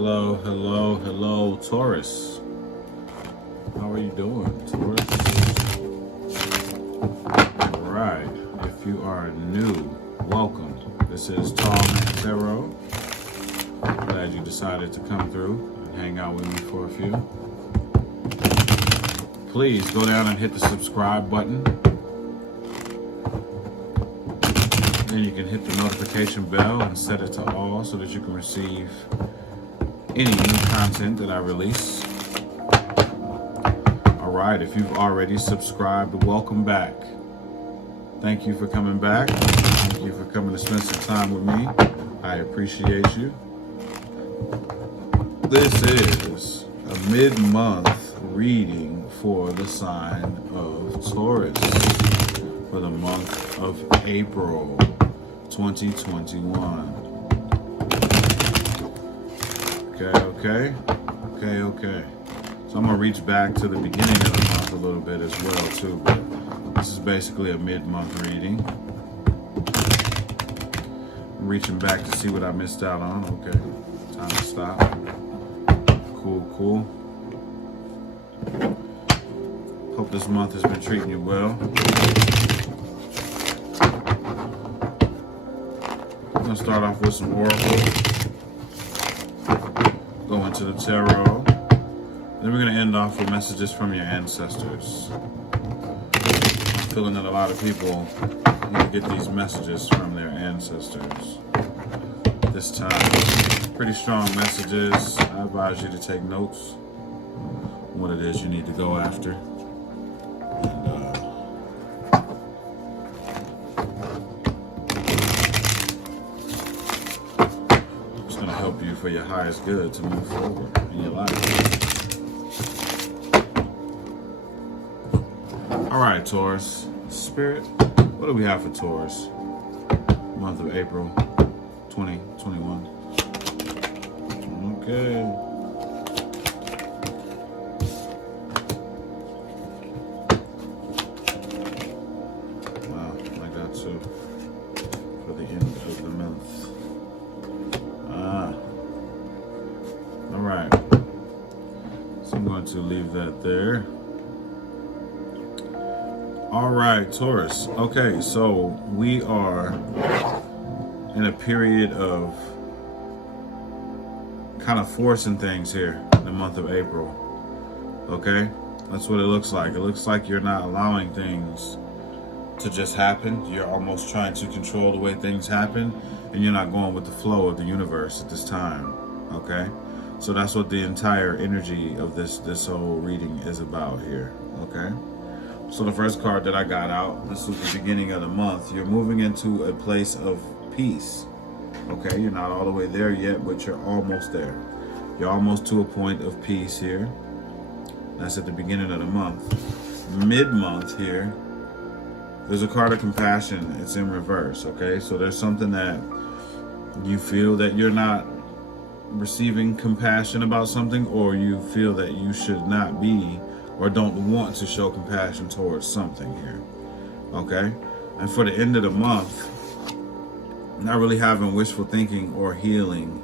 Hello, hello, hello, Taurus. How are you doing, Taurus? All right. If you are new, welcome. This is Taurus April. Glad you decided to come through and hang out with me for a few. Please go down and hit the subscribe button. Then you can hit the notification bell and set it to all so that you can receive any new content that I release. All right, if you've already subscribed, welcome back. Thank you for coming back. Thank you for coming to spend some time with me. I appreciate you. This is a mid-month reading for the sign of Taurus for the month of April 2021. Okay. So I'm gonna reach back to the beginning of the month a little bit as well too, but this is basically a mid-month reading. I'm reaching back to see what I missed out on. Okay, time to stop. Cool. Hope this month has been treating you well. I'm gonna start off with some oracles. Go into the tarot. Then we're going to end off with messages from your ancestors. I'm feeling that a lot of people need to get these messages from their ancestors this time. Pretty strong messages. I advise you to take notes on what it is you need to go after. For your highest good to move forward in your life. All right, Taurus. Spirit, what do we have for Taurus? Month of April 2021. Okay. Wow, I got two for the end of the month. All right, so I'm going to leave that there. All right, Taurus. Okay, so we are in a period of kind of forcing things here in the month of April. Okay, that's what it looks like. It looks like you're not allowing things to just happen. You're almost trying to control the way things happen, and you're not going with the flow of the universe at this time. Okay. So that's what the entire energy of this whole reading is about here, okay? So the first card that I got out, this was the beginning of the month. You're moving into a place of peace, okay? You're not all the way there yet, but you're almost there. You're almost to a point of peace here. That's at the beginning of the month. Mid-month here, there's a card of compassion. It's in reverse, okay? So there's something that you feel that you're not receiving compassion about something, or you feel that you should not be or don't want to show compassion towards something here, okay? And for the end of the month, not really having wishful thinking or healing,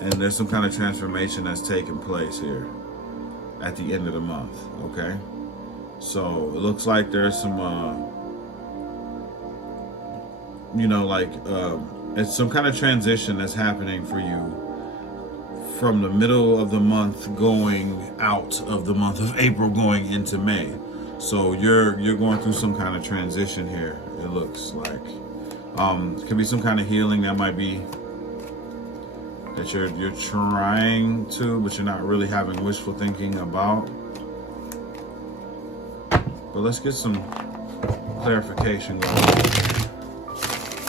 and there's some kind of transformation that's taking place here at the end of the month, okay? So it looks like there's some it's some kind of transition that's happening for you from the middle of the month going out of the month of April going into May. So you're going through some kind of transition here, it looks like. It could be some kind of healing that might be that you're trying to, but you're not really having wishful thinking about. But let's get some clarification going.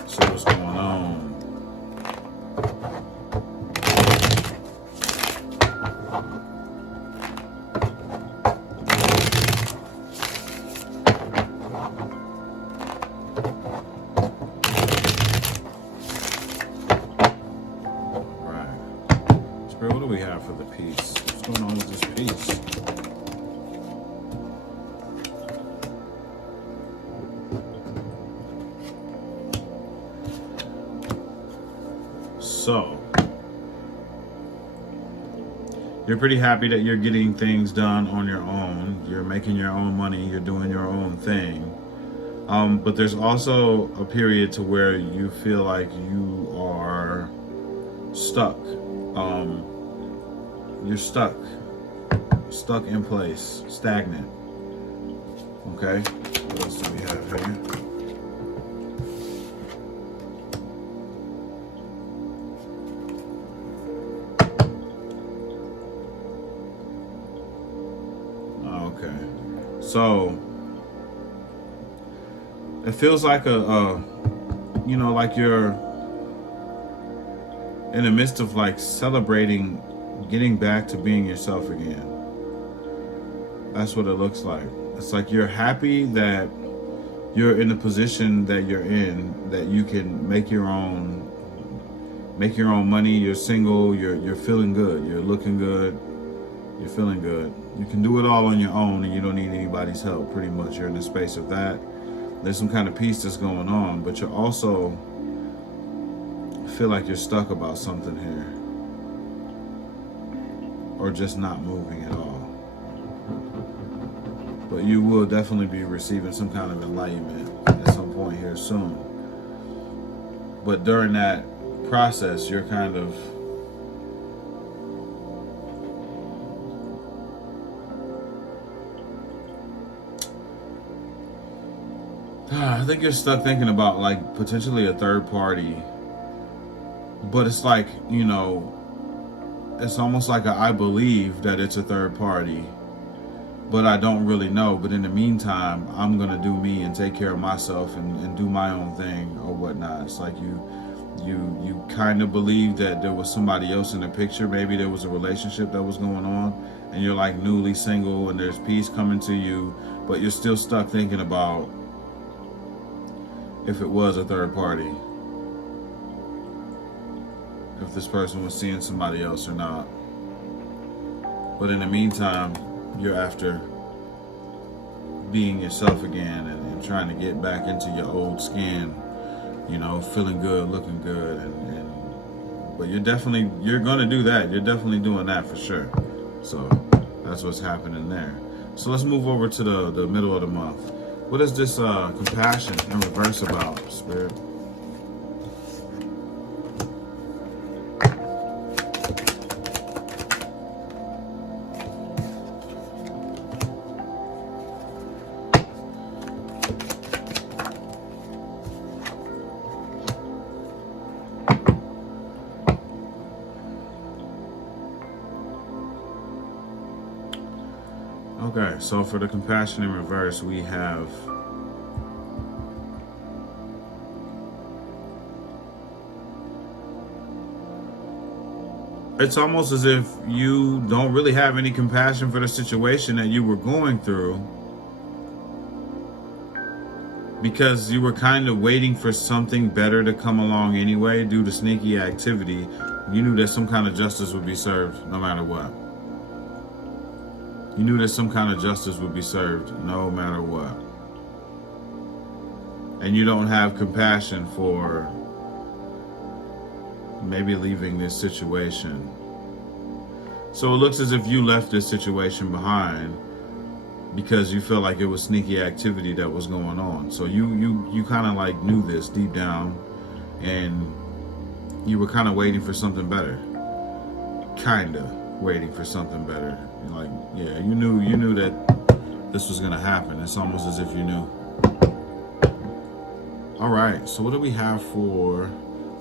See what's going on. What do we have for the peace? What's going on with this peace? So, You're pretty happy that you're getting things done on your own. You're making your own money. You're doing your own thing. But there's also a period to where you feel like you are stuck. You're stuck in place, stagnant. Okay, what else do we have here? Okay, so it feels like like you're in the midst of like celebrating getting back to being yourself again. That's what it looks like. It's like you're happy that you're in the position that you're in, that you can make your own money. You're single. You're feeling good. You're looking good. You're feeling good. You can do it all on your own, and you don't need anybody's help. Pretty much, you're in the space of that. There's some kind of peace that's going on, but you're also feel like you're stuck about something here, or just not moving at all. But you will definitely be receiving some kind of enlightenment at some point here soon. But during that process, you're kind of I think you're stuck thinking about like potentially a third party. But it's like, it's almost like I believe that it's a third party, but I don't really know. But in the meantime, I'm going to do me and take care of myself and do my own thing or whatnot. It's like you kind of believe that there was somebody else in the picture. Maybe there was a relationship that was going on and you're like newly single and there's peace coming to you, but you're still stuck thinking about if it was a third party, if this person was seeing somebody else or not. But in the meantime, you're after being yourself again and trying to get back into your old skin, feeling good, looking good, but you're gonna do that. You're definitely doing that for sure. So that's what's happening there. So let's move over to the middle of the month. What is this compassion in reverse about, Spirit? Okay, so for the compassion in reverse, we have it's almost as if you don't really have any compassion for the situation that you were going through because you were kind of waiting for something better to come along anyway due to sneaky activity. You knew that some kind of justice would be served no matter what. You knew that some kind of justice would be served no matter what. And you don't have compassion for maybe leaving this situation. So it looks as if you left this situation behind because you felt like it was sneaky activity that was going on. So you kind of like knew this deep down and you were kind of waiting for something better. Kind of waiting for something better. You're like, yeah, you knew that this was going to happen. It's almost as if you knew. All right, so what do we have for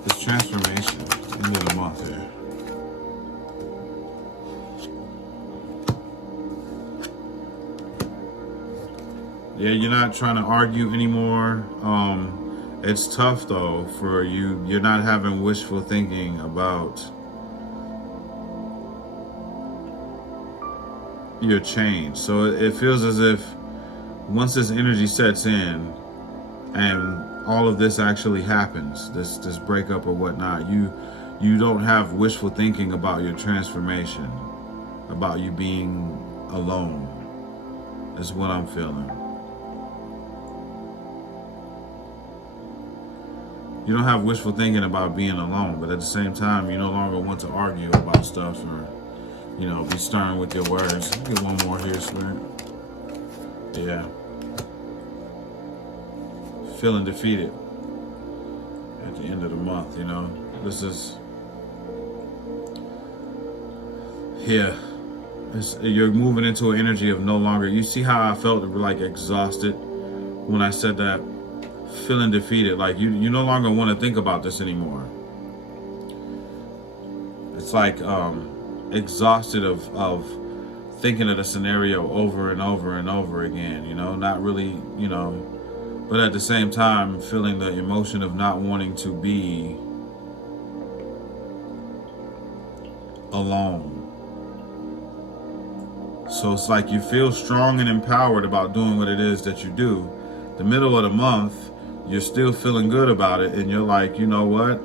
this transformation end of the month here? Yeah, you're not trying to argue anymore. It's tough though for you. You're not having wishful thinking about your change. So it feels as if once this energy sets in and all of this actually happens, this breakup or whatnot, you don't have wishful thinking about your transformation, about you being alone, is what I'm feeling. You don't have wishful thinking about being alone, but at the same time, you no longer want to argue about stuff or be stern with your words. Get one more here, Spirit. Yeah. Feeling defeated at the end of the month, This is, yeah. You're moving into an energy of no longer, you see how I felt like exhausted when I said that? Feeling defeated, like you no longer want to think about this anymore. It's like exhausted of thinking of the scenario over and over and over again, not really, but at the same time feeling the emotion of not wanting to be alone. So it's like you feel strong and empowered about doing what it is that you do. The middle of the month, you're still feeling good about it, and you're like, you know what?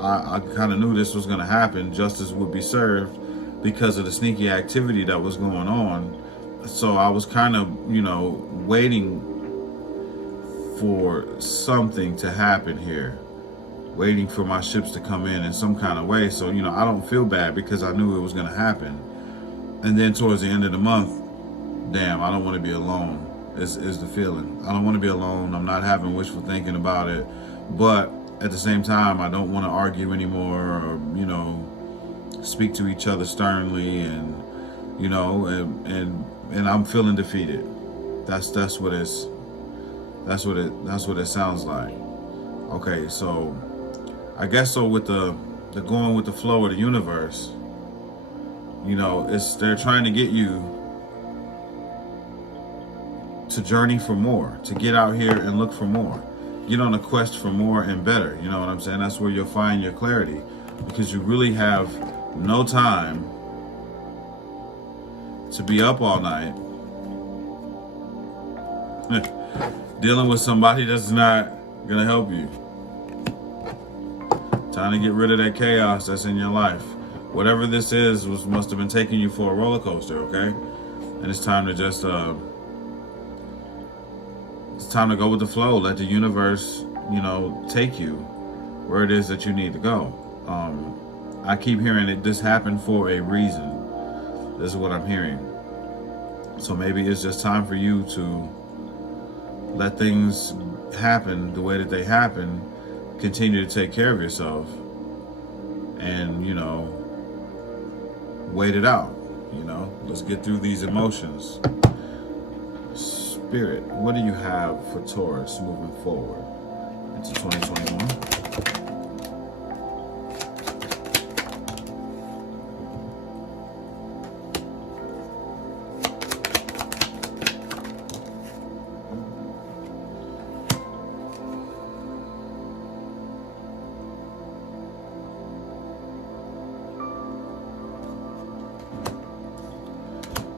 I kind of knew this was going to happen. Justice would be served because of the sneaky activity that was going on. So I was kind of, waiting for something to happen here, waiting for my ships to come in some kind of way. So, I don't feel bad because I knew it was going to happen. And then towards the end of the month, damn, I don't want to be alone. Is the feeling. I don't want to be alone. I'm not having wishful thinking about it. But at the same time, I don't want to argue anymore or, speak to each other sternly and, and I'm feeling defeated. That's what it sounds like. Okay, so I guess so with the going with the flow of the universe, they're trying to get you to journey for more, to get out here and look for more. Get on a quest for more and better. You know what I'm saying? That's where you'll find your clarity, because you really have no time to be up all night dealing with somebody that's not gonna help you. Time to get rid of that chaos that's in your life. Whatever this is must have been taking you for a roller coaster, okay? And it's time to just it's time to go with the flow. Let the universe, take you where it is that you need to go. I keep hearing it. This happened for a reason. This is what I'm hearing. So maybe it's just time for you to let things happen the way that they happen. Continue to take care of yourself, and wait it out. Let's get through these emotions. Spirit, what do you have for Taurus moving forward into 2021?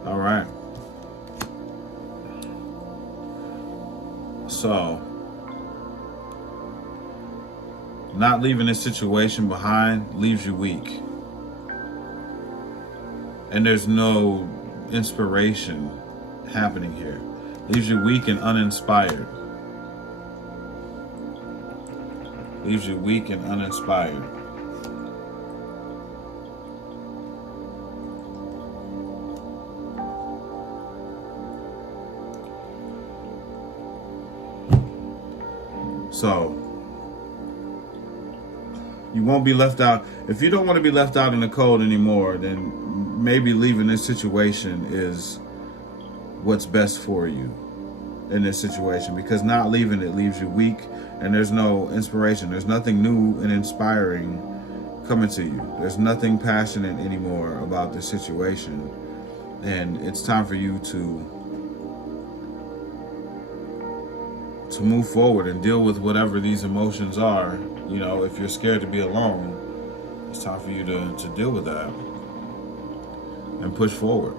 All right. So, not leaving this situation behind leaves you weak. And there's no inspiration happening here. Leaves you weak and uninspired. Leaves you weak and uninspired. So, you won't be left out. If you don't want to be left out in the cold anymore, then maybe leaving this situation is what's best for you in this situation, because not leaving it leaves you weak and there's no inspiration. There's nothing new and inspiring coming to you. There's nothing passionate anymore about this situation. And it's time for you to move forward and deal with whatever these emotions are. If you're scared to be alone, it's time for you to deal with that and push forward.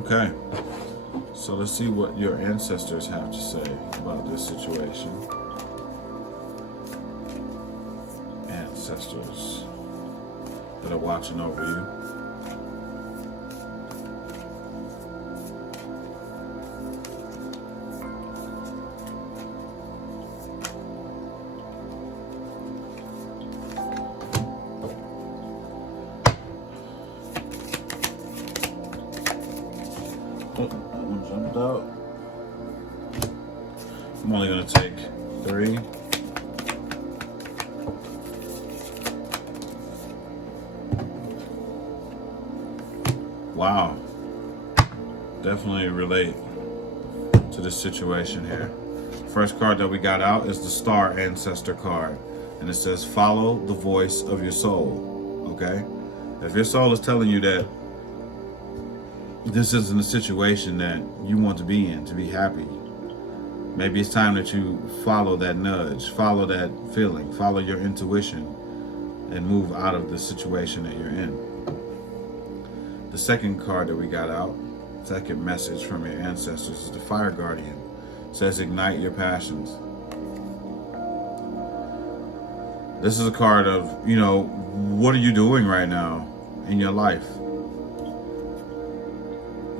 Okay, so let's see what your ancestors have to say about this situation. Ancestors that are watching over you. Oh, that one jumped out. I'm only going to take 3. Wow. Definitely relate to this situation here. First card that we got out is the Star Ancestor card. And it says, follow the voice of your soul. Okay? If your soul is telling you that this isn't a situation that you want to be in, to be happy, maybe it's time that you follow that nudge, follow that feeling, follow your intuition, and move out of the situation that you're in. The second card that we got out, second message from your ancestors, is the Fire Guardian. It says, ignite your passions. This is a card of, what are you doing right now in your life?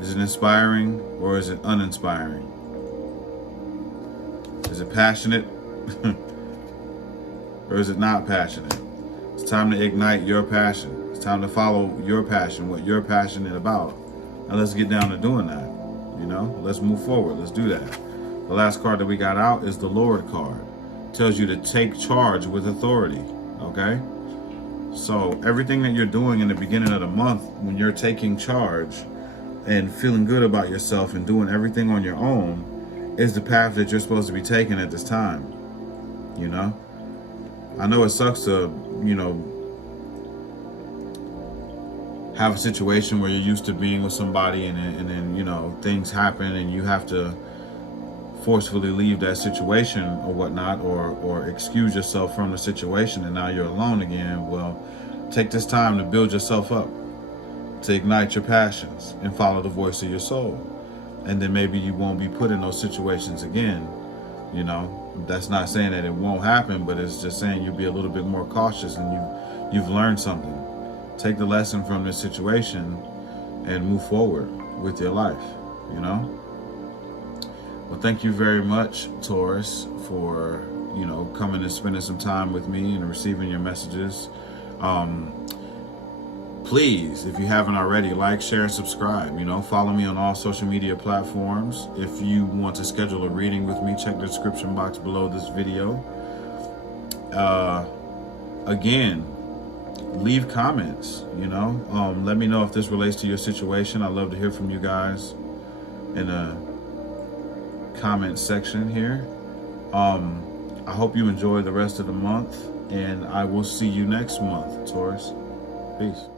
Is it inspiring or is it uninspiring? Is it passionate or is it not passionate? It's time to ignite your passion. It's time to follow your passion, what you're passionate about. Now let's get down to doing that. Let's move forward. Let's do that. The last card that we got out is the Lord card. It tells you to take charge with authority. Okay? So everything that you're doing in the beginning of the month, when you're taking charge and feeling good about yourself and doing everything on your own, is the path that you're supposed to be taking at this time. I know it sucks to, have a situation where you're used to being with somebody and then, things happen and you have to forcefully leave that situation or whatnot, or excuse yourself from the situation, and now you're alone again. Well, take this time to build yourself up, to ignite your passions and follow the voice of your soul. And then maybe you won't be put in those situations again. That's not saying that it won't happen, but it's just saying you'll be a little bit more cautious and you've learned something. Take the lesson from this situation and move forward with your life, Well, thank you very much, Taurus, for, coming and spending some time with me and receiving your messages. Please, if you haven't already, like, share, and subscribe. Follow me on all social media platforms. If you want to schedule a reading with me, check the description box below this video. Again, leave comments, let me know if this relates to your situation. I'd love to hear from you guys in the comment section here. I hope you enjoy the rest of the month, and I will see you next month, Taurus. Peace.